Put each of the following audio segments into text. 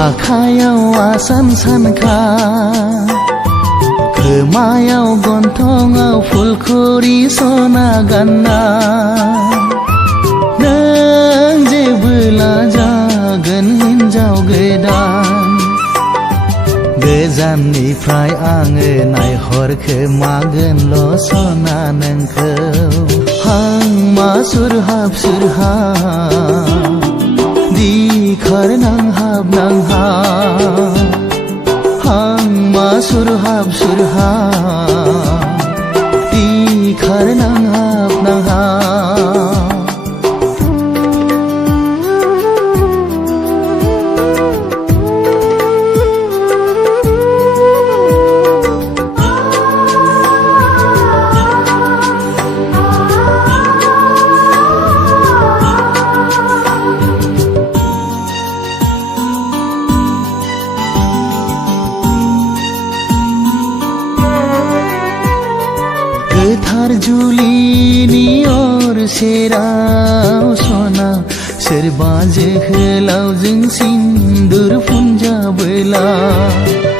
आखायाव आसान सानखा खोमायाव गन्थंआव फुलखुरि सना गानना नों जेबोला जागोन हिन्जाव गोदान गोजाननिफ्राय आङो नायहरखोमागोनल' सना नोंखौ हांमा सुरहाब सुरहाब दिखार नांहाब नांहाब हांमा सुरहाब सुरहाब दिखार नांहाब नांहाब गोथार जुलिनि अर सेराव सना सोरबा जोहोलावजों सिन्दुर फुनजाबोला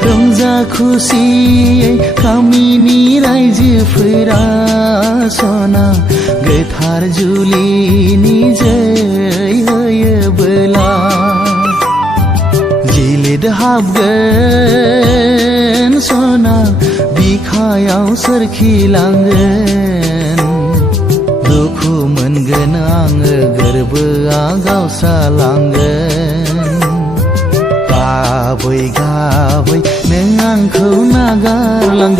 रंजा खुसियै गामिनि रायजोफोरा सना गोथार जुलिनि जै होयोबोला जिलिद हाबगोन सना बिखायाव सोरखिलांगोन दुखु मोनगोन आङो गोरबोआ गावस्रालांगोन गाबै गाबै नों आंखौ नागारलांगोन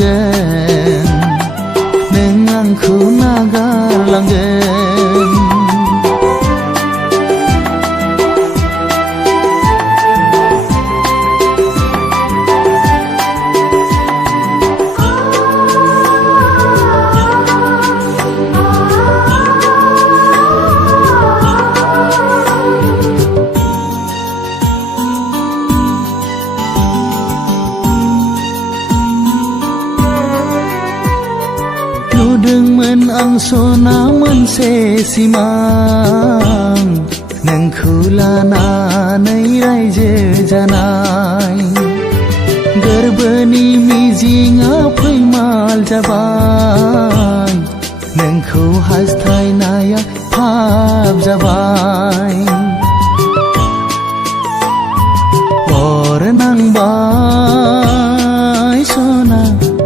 नों आंखौ नागारलांगोन नुदोंमोन आं सना मोनसे सिमां नोंखौ लानानै रायजो जानाय गोरबोनि मिजिंआ फैमाल जाबाय नोंखौ हास्थायनाया फाब जाबाय अर नांबाय सना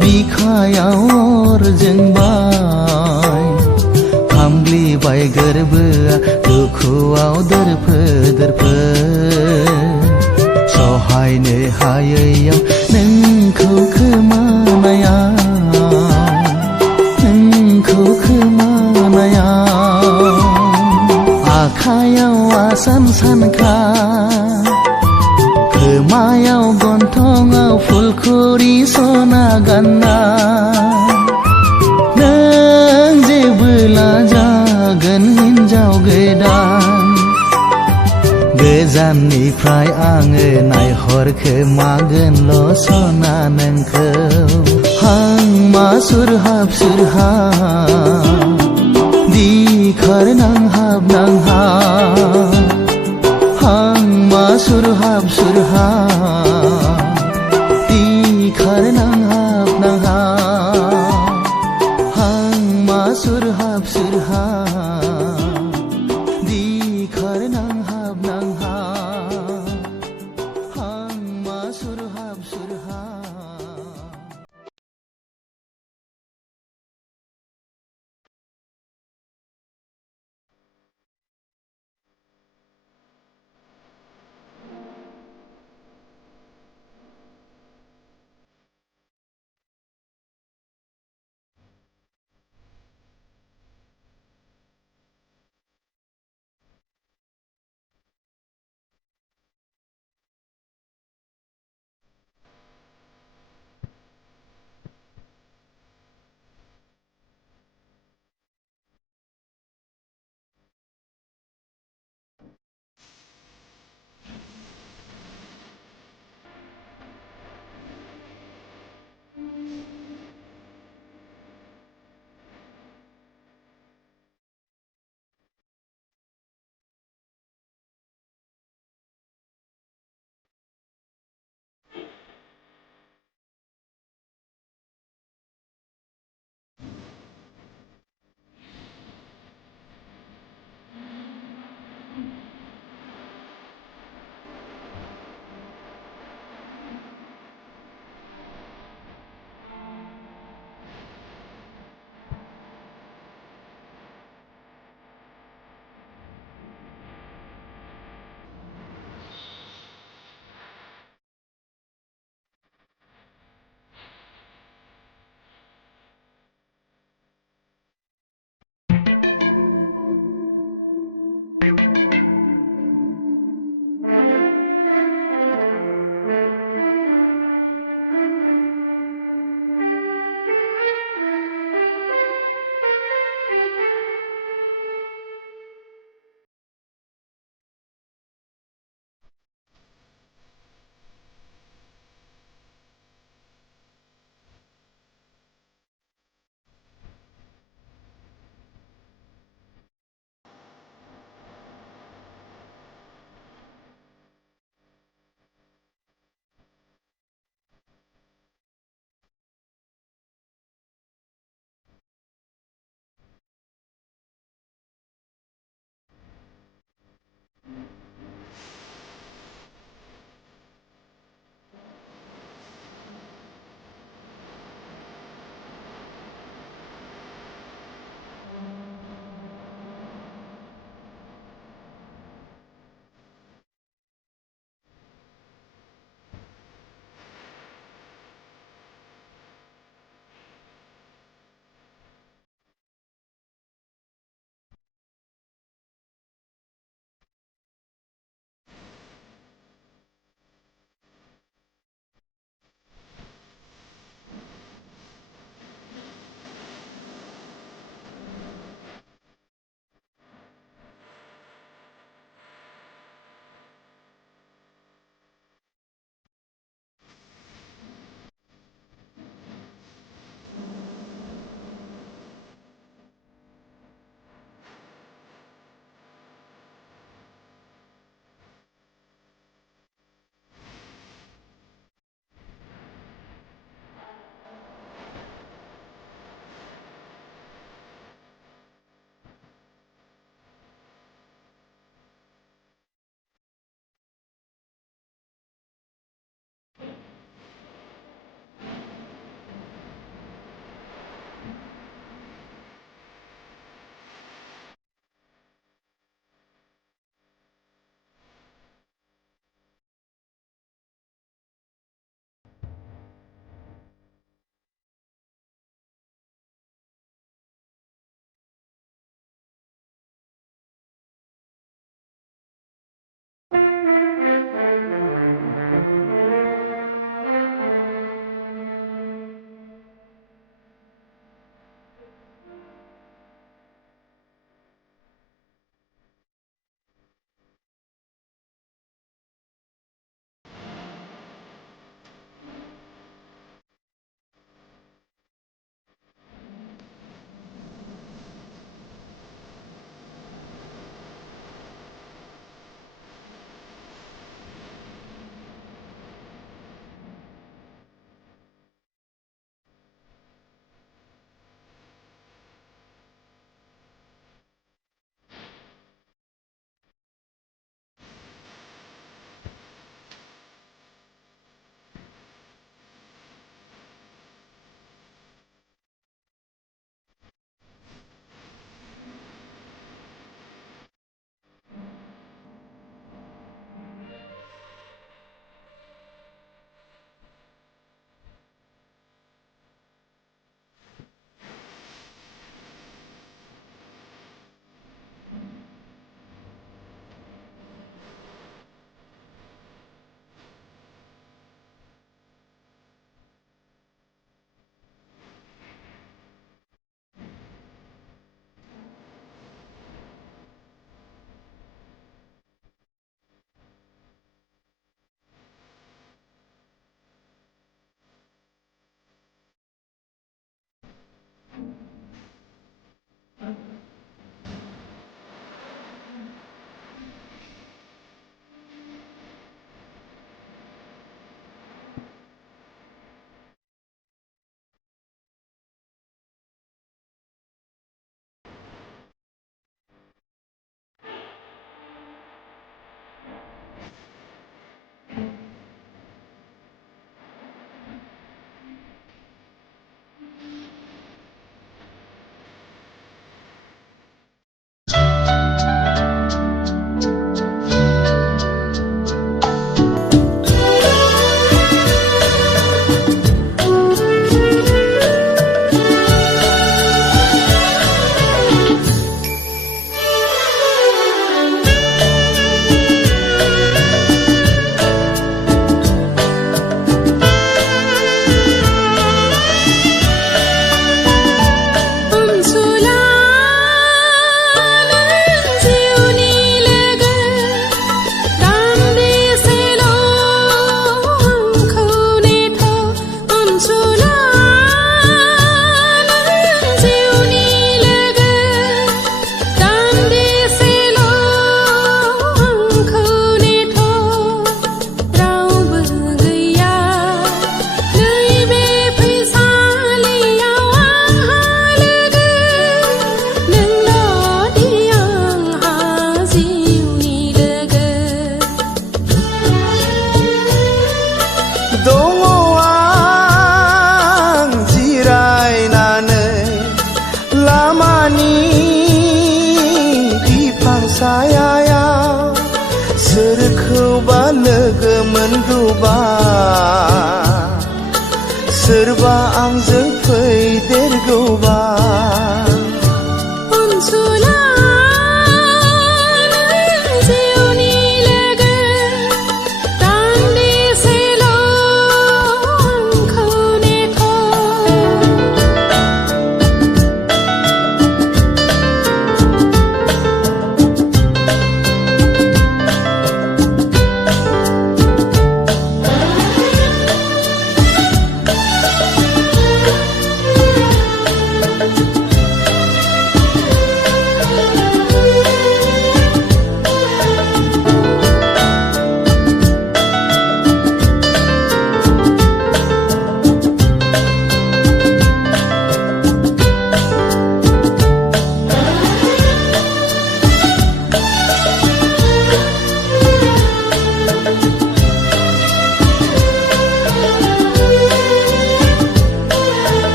बिखायाव अर जोंबाय खामग्लिबाय गोरबोआ दुखुआव दोरफो दोरफो सहायनो हायैयाव नोंखौ खोमानायाव आखायाव आसान सानखा खोमायाव गन्थंआव फुलखुरि सना गानना नों जेबोला जागोन हिन्जाव गोदान गोजाननिफ्राय आङो नायहरखोमागोनल' सना नोंखौ हांमा सुरहाब सुरहाब दिखार नांहाब नांहाब हांमा सुरहाब सुरहाब दिखार नांहाब नांहाब हांमा सुरहाब सुरहाब दिखार नांहाब नांहाब हांमा सुरहाब सुरहाब सोरखौबा लोगो मोनगौबा सोरबा आंजों फैदेरगौबा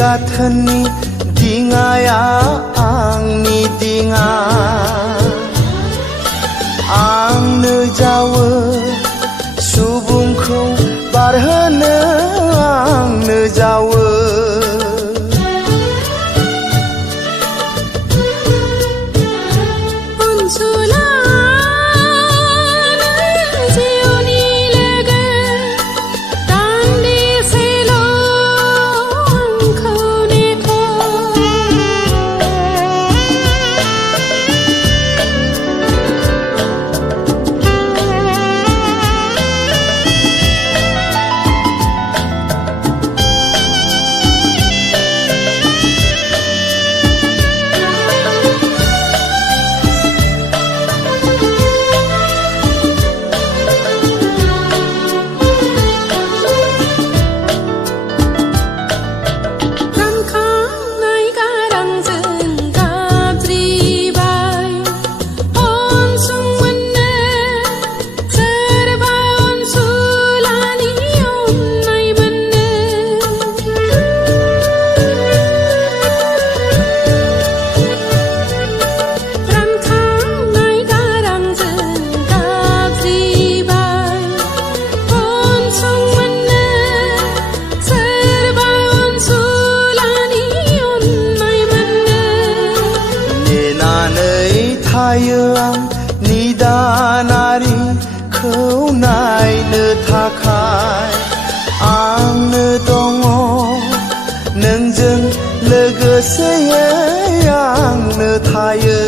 गाथोननि दिङाया आंनि दिङा आंनो जावो सुबुंखौ बारहोनो आंनो जावो थायो आं निदानारिखौ नायनो थाखाय आंनो दङ नोंजों लोगोसेयै आंनो थायो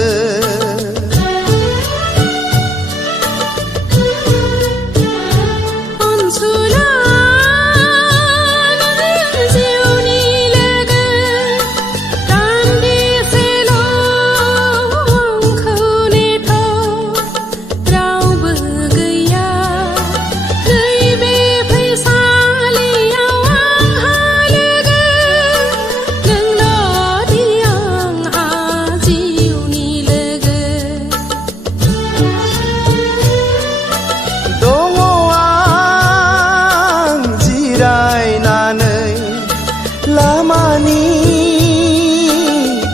लामानि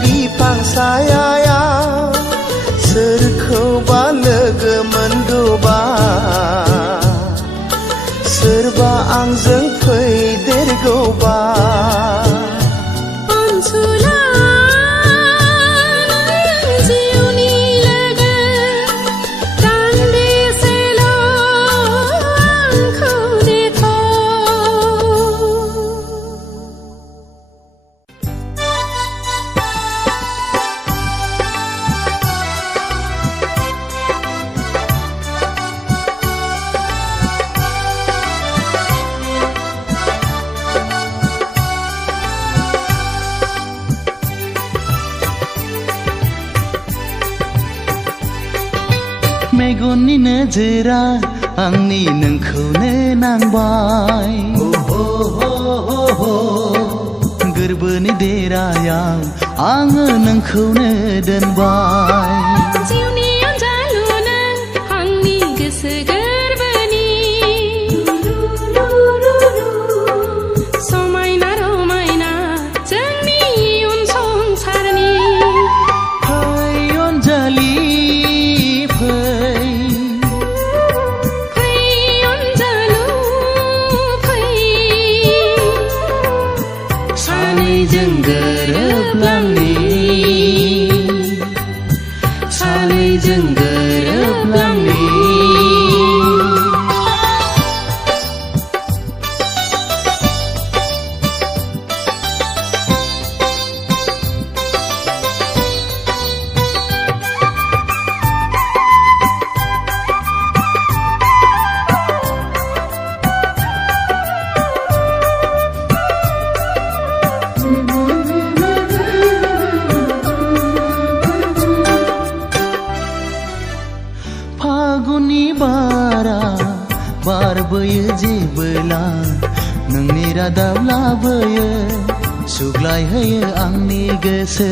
बिफां सायायाव सोरखौबा लोगो मोनगौबा सोरबा आंजों फैदेरगौबा मेगननि नोजोरा आंनि नोंखौनो नांबाय गोरबोनि देरायाव आङो नोंखौनो दोनबाय जिउनि अनजालु नों आंनि गोसो गोरबोनि समायना रमायना जोंनि इयुन संसारनि फै अनजालि सानैजों गोरोबलांनि सानैजों गोरोबलांनि फागुननि बारा बारबोयो जेबोला नोंनि रादाब लाबोयो सुग्लायहोयो आंनि गोसो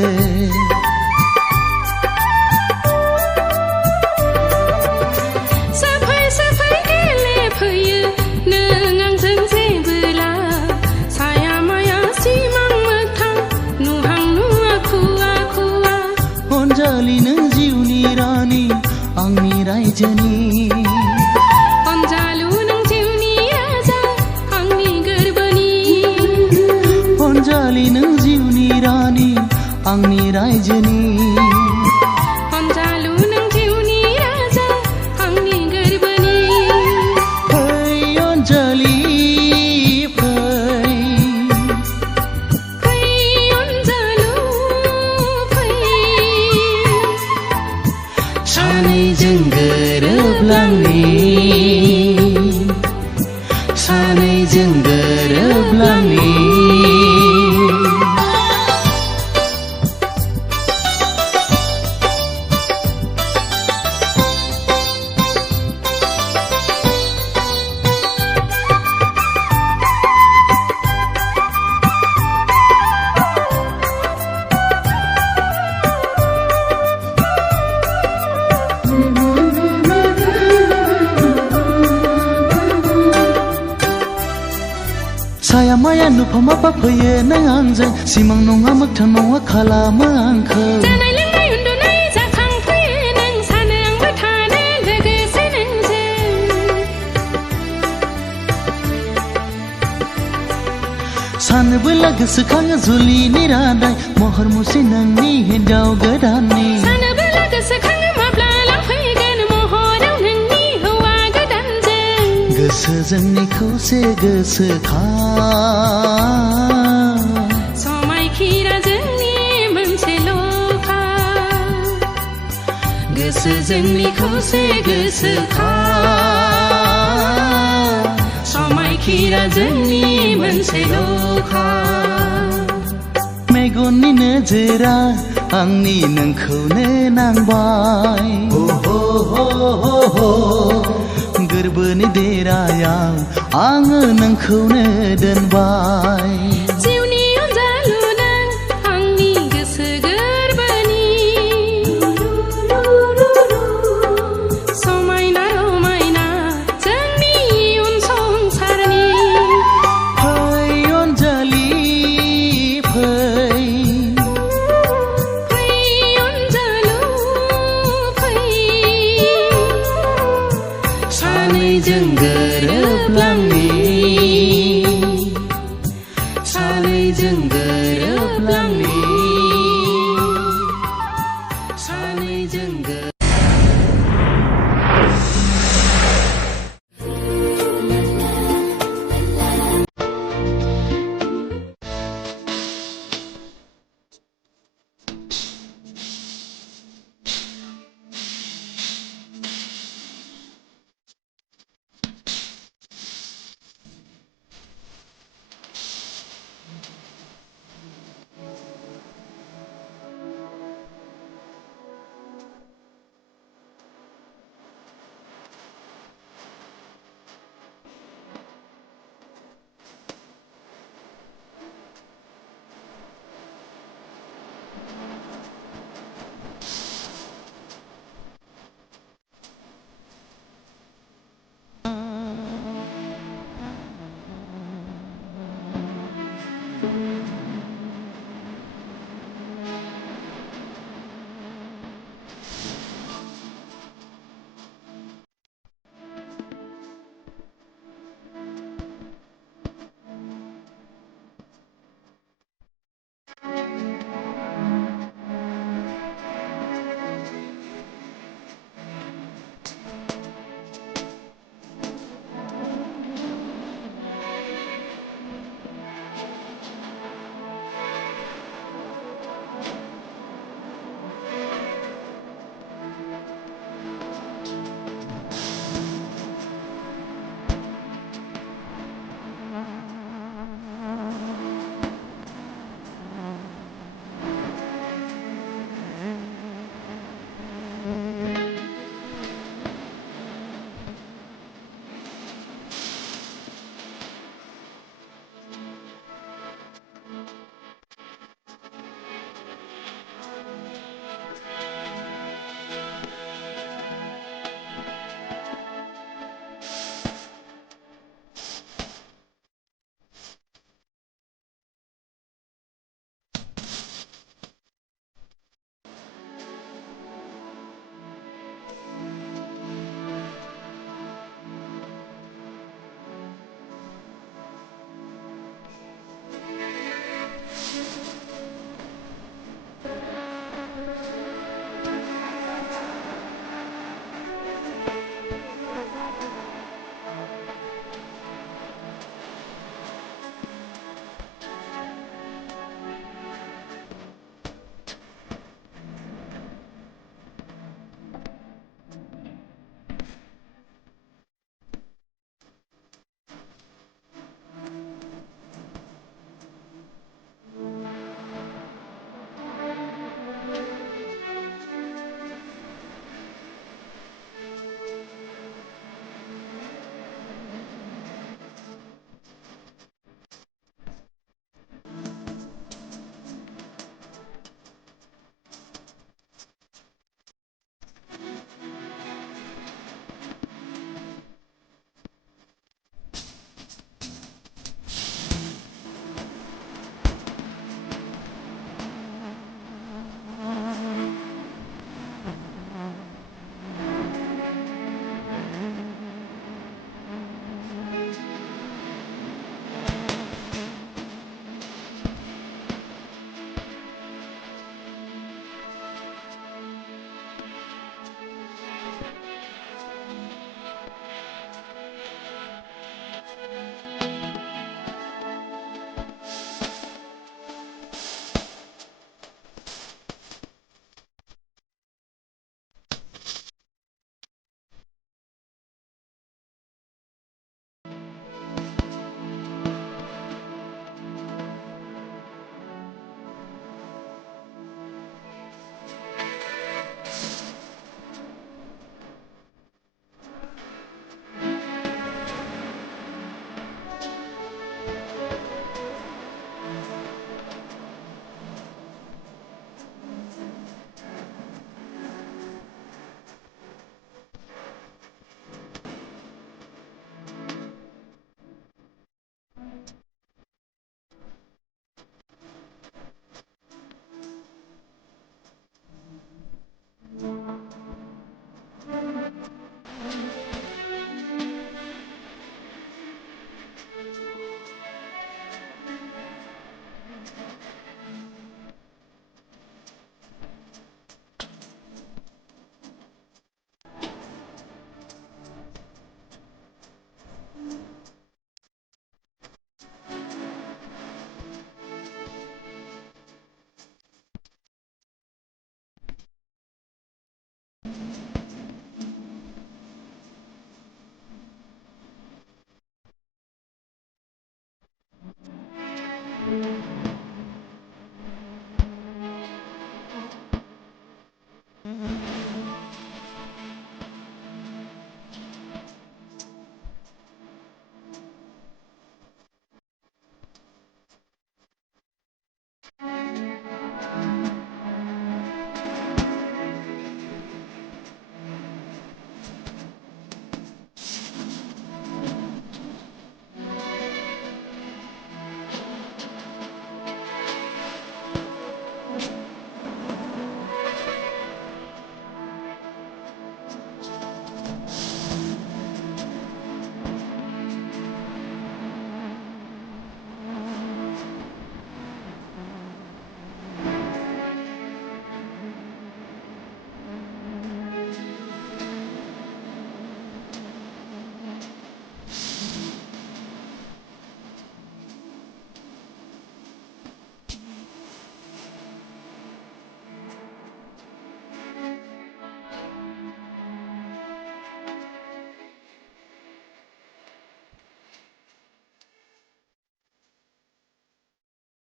सोफै सोफै गेलेफैयो नों आंजों जेबोला साया माया सिमां मोगथां नुहां नुवा खुवा खुवा अनजालि नों जिउनि रानि आंनि रायजोनि अनजालु नों जिउनि राजा आंनि गोरबोनि अनजालि नों जिउनि रानि आंनि रायजोनि अनजालु नों जिउनि राजा आंनि गोरबोनि फै अनजालि फै अनजालु फै सानैजों गोरोबलांनि सानैजों गोरोबलांनि साया माया नुफामा फैयो नों आंजों सिमां नङा मोगथां नङा खालामो आंखौ जानाय लोंनाय उन्दुनाय जाखांफैयो नों सानो आंबो थानो लोगोसे नोंजों सानोबोला गोसोखाङो जुलिनि रादाय महर मुस्रि नोंनि हिन्जाव गोदाननि सानोबोला गोसोखाङो माब्ला लांफैगोन महराव नोंनि हौवा गोदानजों गोसो जोंनि खौसे गोसोखां समायखिरा जोंनि मोनसेल'खा गोसो जोंनि खौसे गोसोखां समायखिरा जोंनि मोनसेल'खा मेगननि नोजोरा आंनि नोंखौनो नांबाय गोरबोनि देरायाव आङो नोंखौनो दोनबाय जिउनि अनजालु नों आंनि गोसो गोरबोनि समायना रमायना जोंनि इयुन संसारनि फै अनजालि फै अनजालु फै सानैजों गोरोबलांनि सानैजों गोरोबलांनि सानैजों